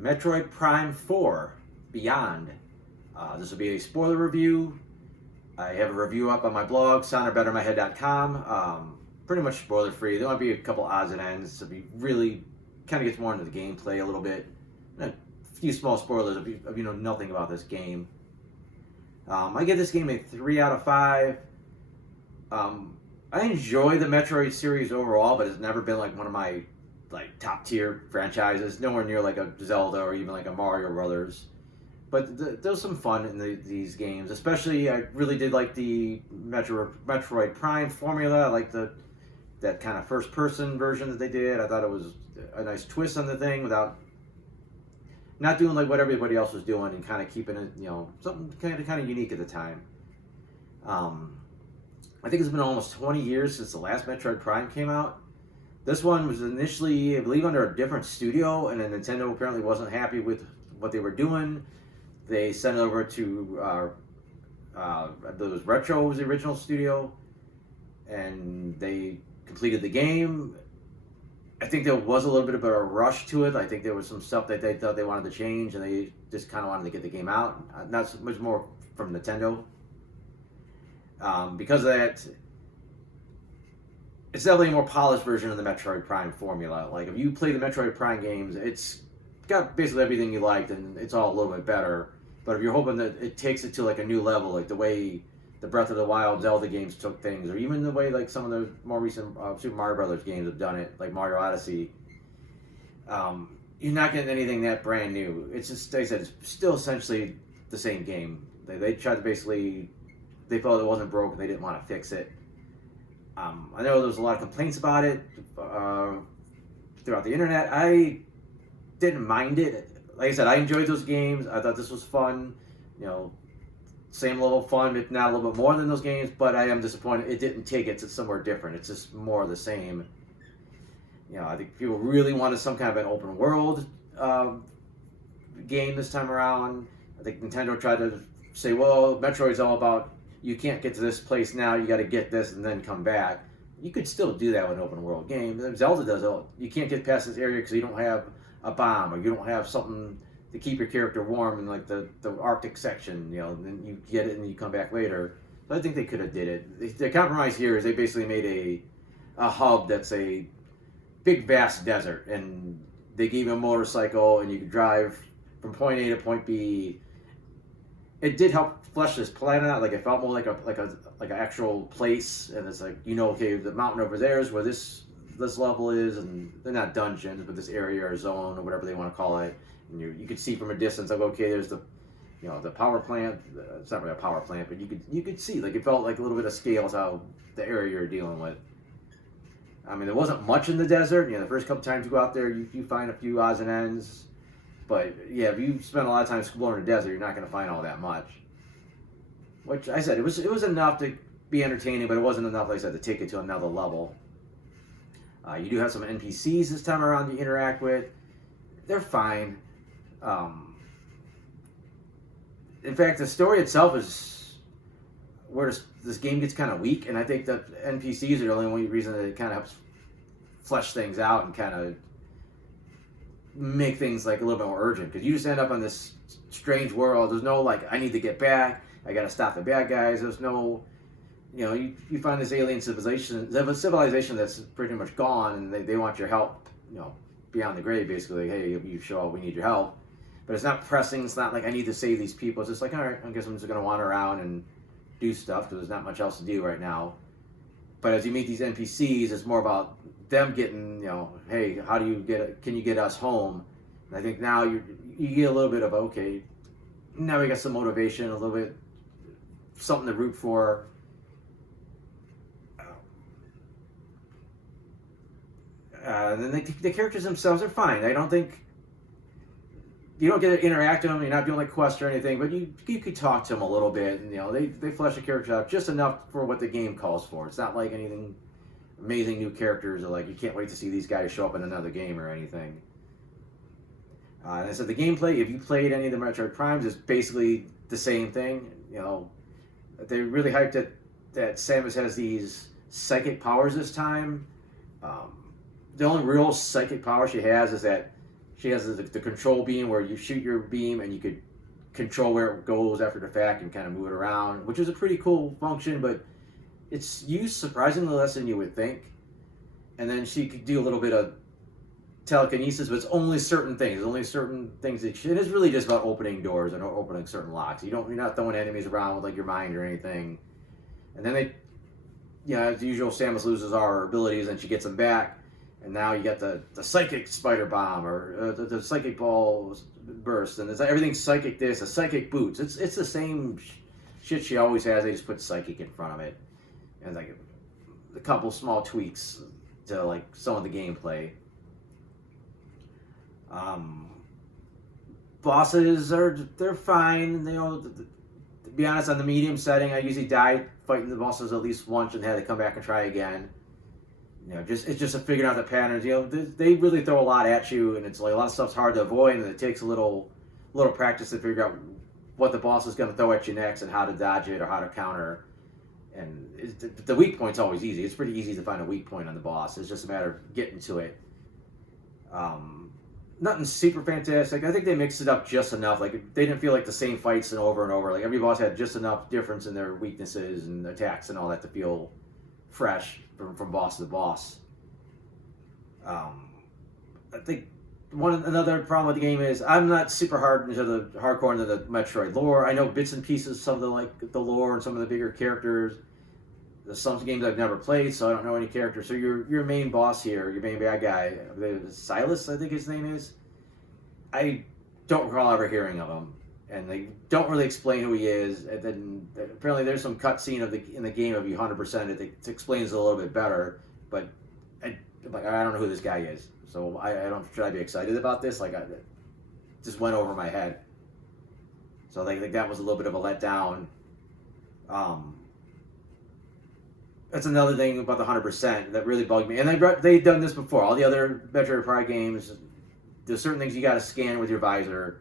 Metroid Prime 4 Beyond. This will be a spoiler review. I have a review up on my blog, soundarbettermyhead.com. Pretty much spoiler free. There might be a couple odds and ends. So be really kind of gets more into the gameplay a little bit. And a few small spoilers if you know nothing about this game. I give this game a 3 out of 5. I enjoy the Metroid series overall, but it's never been like one of my top tier franchises. Nowhere near like a Zelda or even like a Mario Brothers. But there's some fun in these games. Especially, I really did like the Metroid Prime formula. I like that kind of first person version that they did. I thought it was a nice twist on the thing without not doing like what everybody else was doing and kind of keeping it, something kind of unique at the time. I think it's been almost 20 years since the last Metroid Prime came out. This one was initially, I believe, under a different studio, and then Nintendo apparently wasn't happy with what they were doing. They sent it over to those Retro was the original studio, and they completed the game. I think there was a little bit of a rush to it. I think there was some stuff that they thought they wanted to change, and they just kind of wanted to get the game out. Not so much more from Nintendo. Because of that, it's definitely a more polished version of the Metroid Prime formula. Like, if you play the Metroid Prime games, it's got basically everything you liked, and it's all a little bit better. But if you're hoping that it takes it to like a new level, like the way the Breath of the Wild Zelda games took things, or even the way like some of the more recent Super Mario Brothers games have done it, like Mario Odyssey, you're not getting anything that brand new. It's just, like I said, it's still essentially the same game. They tried to basically, they felt it wasn't broken, they didn't want to fix it. I know there was a lot of complaints about it throughout the internet. I didn't mind it. Like I said, I enjoyed those games. I thought this was fun. Same level of fun, if not a little bit more than those games. But I am disappointed it didn't take it to somewhere different. It's just more of the same. I think people really wanted some kind of an open world game this time around. I think Nintendo tried to say, well, Metroid's all about you can't get to this place now, you got to get this and then come back. You could still do that with an open world game. Zelda does it. You can't get past this area because you don't have a bomb, or you don't have something to keep your character warm in like the Arctic section, and then you get it and you come back later. So I think they could have did it. The compromise here is they basically made a hub that's a big vast desert, and they gave you a motorcycle and you could drive from point A to point B. It did help flesh this planet out. Like, it felt more like an actual place, and it's like, okay, the mountain over there is where this level is, and they're not dungeons, but this area or zone or whatever they want to call it. And you could see from a distance, like, okay, there's the power plant. It's not really a power plant, but you could see, like, it felt like a little bit of scale to how the area you're dealing with. I mean, there wasn't much in the desert. The first couple times you go out there, you find a few odds and ends. But yeah, if you spend a lot of time exploring the desert, you're not going to find all that much. Which I said, it was enough to be entertaining, but it wasn't enough, like I said, to take it to another level. You do have some NPCs this time around you interact with. They're fine. In fact, the story itself is where this game gets kind of weak, and I think that NPCs are the only reason that it kind of helps flesh things out and kind of make things like a little bit more urgent. Because you just end up on this strange world. There's no like, I need to get back. I got to stop the bad guys. There's no... you find this alien civilization that's pretty much gone, and they want your help, beyond the grave, basically. Hey, you show up, we need your help. But it's not pressing. It's not like, I need to save these people. It's just like, all right, I guess I'm just going to wander around and do stuff because there's not much else to do right now. But as you meet these NPCs, it's more about them getting, hey, how do you can you get us home? And I think now you get a little bit of, okay, now we got some motivation, a little bit, something to root for. And then the characters themselves are fine. I don't think you don't get to interact with them. You're not doing like quests or anything, but you could talk to them a little bit, and they flesh the characters out just enough for what the game calls for. It's not like anything amazing new characters, or like you can't wait to see these guys show up in another game or anything. And I said the gameplay, if you played any of the Metroid Primes, is basically the same thing. They really hyped it that Samus has these psychic powers this time. The only real psychic power she has is that She has the control beam where you shoot your beam and you could control where it goes after the fact and kind of move it around, which is a pretty cool function, but it's used surprisingly less than you would think. And then she could do a little bit of telekinesis, but it's only certain things. Only certain things that it is really just about opening doors and opening certain locks. You're not throwing enemies around with like your mind or anything. And then as usual, Samus loses all her abilities, and she gets them back. And now you got the psychic spider bomb or the psychic ball burst, and everything's psychic. This, the psychic boots. It's the same shit she always has. They just put psychic in front of it, and like a couple small tweaks to like some of the gameplay. Bosses they're fine. To be honest, on the medium setting, I usually died fighting the bosses at least once and had to come back and try again. It's just a figuring out the patterns. They really throw a lot at you, and it's like a lot of stuff's hard to avoid, and it takes a little practice to figure out what the boss is going to throw at you next and how to dodge it or how to counter. And the weak point's always easy. It's pretty easy to find a weak point on the boss. It's just a matter of getting to it. Nothing super fantastic. I think they mixed it up just enough. Like they didn't feel like the same fights and over and over. Like every boss had just enough difference in their weaknesses and attacks and all that to feel fresh from boss to boss. I think another problem with the game is I'm not super hardcore into the Metroid lore. I know bits and pieces, some of the lore and some of the bigger characters. There's some games I've never played, so I don't know any characters. So your main boss here, your main bad guy, Silas, I think his name is. I don't recall ever hearing of him, and they don't really explain who he is. And then apparently there's some cutscene in the game of you 100% it explains it a little bit better. But I don't know who this guy is, so I don't. Should I be excited about this? Like it just went over my head. So I think that was a little bit of a letdown. That's another thing about the 100% that really bugged me. And they've done this before. All the other Metroid Prime games, there's certain things you got to scan with your visor,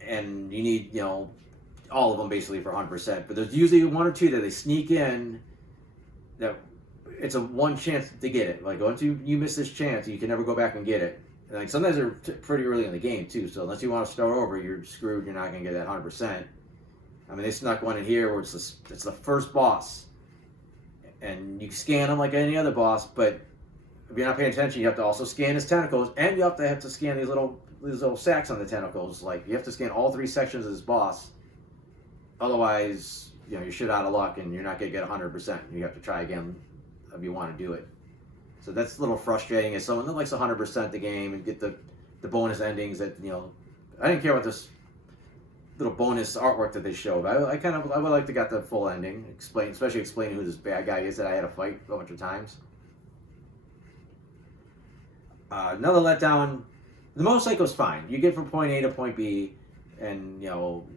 and you need all of them basically for 100%. But there's usually one or two that they sneak in that it's a one chance to get it. Like once you miss this chance, you can never go back and get it. And like sometimes they're pretty early in the game too. So unless you want to start over, you're screwed. You're not going to get that 100%. I mean, they snuck one in here where it's the first boss. And you scan him like any other boss, but if you're not paying attention, you have to also scan his tentacles, and you have to scan these little sacks on the tentacles. Like you have to scan all 3 sections of this boss. Otherwise, you're shit out of luck, and you're not gonna get 100%. You have to try again if you want to do it. So that's a little frustrating as someone that likes 100% the game and get the bonus endings. That I didn't care about this little bonus artwork that they showed. I would like to get the full ending, especially explaining who this bad guy is that I had to fight a bunch of times. Another letdown. The motorcycle's fine. You get from point A to point B, and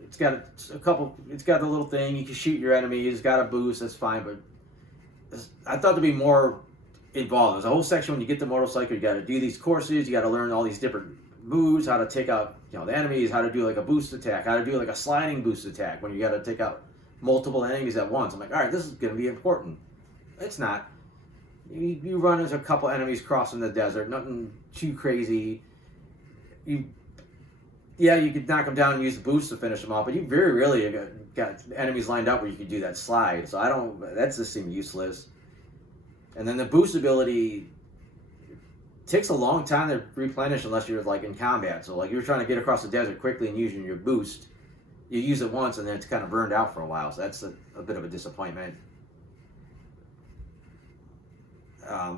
it's got It's got the little thing you can shoot your enemies. It's got a boost. That's fine, but I thought there'd be more involved. There's a whole section when you get the motorcycle. You got to do these courses. You got to learn all these different moves, how to take out the enemies, how to do like a boost attack, how to do like a sliding boost attack when you got to take out multiple enemies at once. I'm like, all right, this is going to be important. It's not. You run into a couple enemies crossing the desert, nothing too crazy. You could knock them down and use the boost to finish them off, but you very rarely got enemies lined up where you can do that slide. So that just seemed useless. And then the boost ability takes a long time to replenish unless you're like in combat. So like you're trying to get across the desert quickly and using your boost, you use it once and then it's kind of burned out for a while. So that's a bit of a disappointment.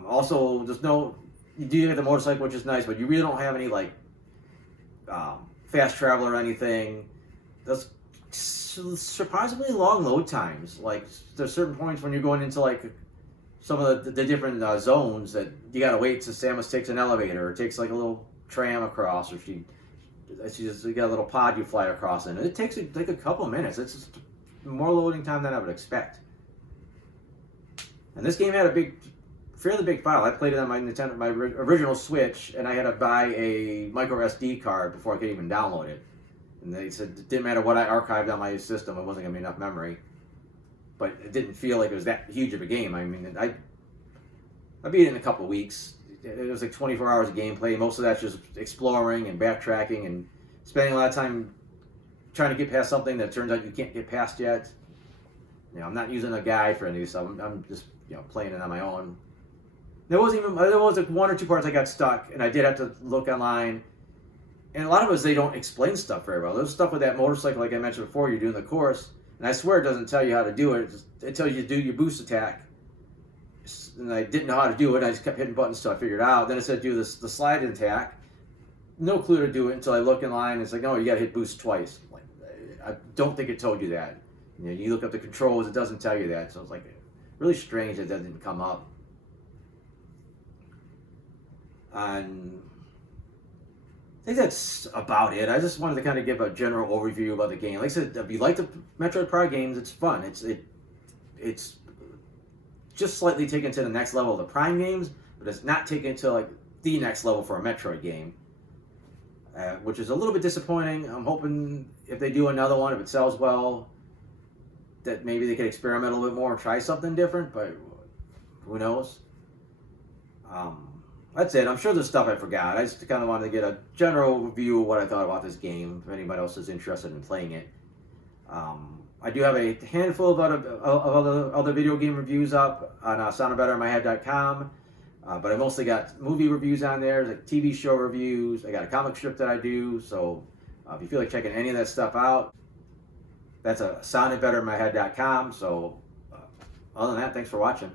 Also, you do get the motorcycle, which is nice, but you really don't have any like fast travel or anything. There's surprisingly long load times. Like there's certain points when you're going into like some of the different zones that you gotta wait till Samus takes an elevator or takes like a little tram across, or you got a little pod you fly across in. It takes like a couple of minutes. It's just more loading time than I would expect. And this game had a fairly big file. I played it on my original Switch, and I had to buy a micro SD card before I could even download it. And they said it didn't matter what I archived on my system, it wasn't gonna be enough memory. But it didn't feel like it was that huge of a game. I mean, I beat it in a couple of weeks. it was like 24 hours of gameplay. Most of that's just exploring and backtracking and spending a lot of time trying to get past something that turns out you can't get past yet. I'm not using a guide for any of this stuff. I'm just playing it on my own. There was like 1 or 2 parts I got stuck, and I did have to look online. And a lot of it is they don't explain stuff very well. There's stuff with that motorcycle, like I mentioned before, you're doing the course, and I swear it doesn't tell you how to do it. It tells you to do your boost attack. And I didn't know how to do it. I just kept hitting buttons until I figured it out. Then it said do the slide attack. No clue to do it until I look in line. It's like, no, you got to hit boost twice. Like, I don't think it told you that. You look up the controls, it doesn't tell you that. So it's like really strange that didn't come up. And I think that's about it. I just wanted to kind of give a general overview about the game. Like I said, if you like the Metroid Prime games, it's fun. It's just slightly taken to the next level of the Prime games, but it's not taken to like the next level for a Metroid game, which is a little bit disappointing. I'm hoping if they do another one, if it sells well, that maybe they could experiment a little bit more and try something different, but who knows? That's it. I'm sure there's stuff I forgot. I just kind of wanted to get a general view of what I thought about this game, if anybody else is interested in playing it. I do have a handful of other video game reviews up on soundbetterinmyhead.com, but I mostly got movie reviews on there, like TV show reviews. I got a comic strip that I do, so if you feel like checking any of that stuff out, that's soundbetterinmyhead.com. So other than that, thanks for watching.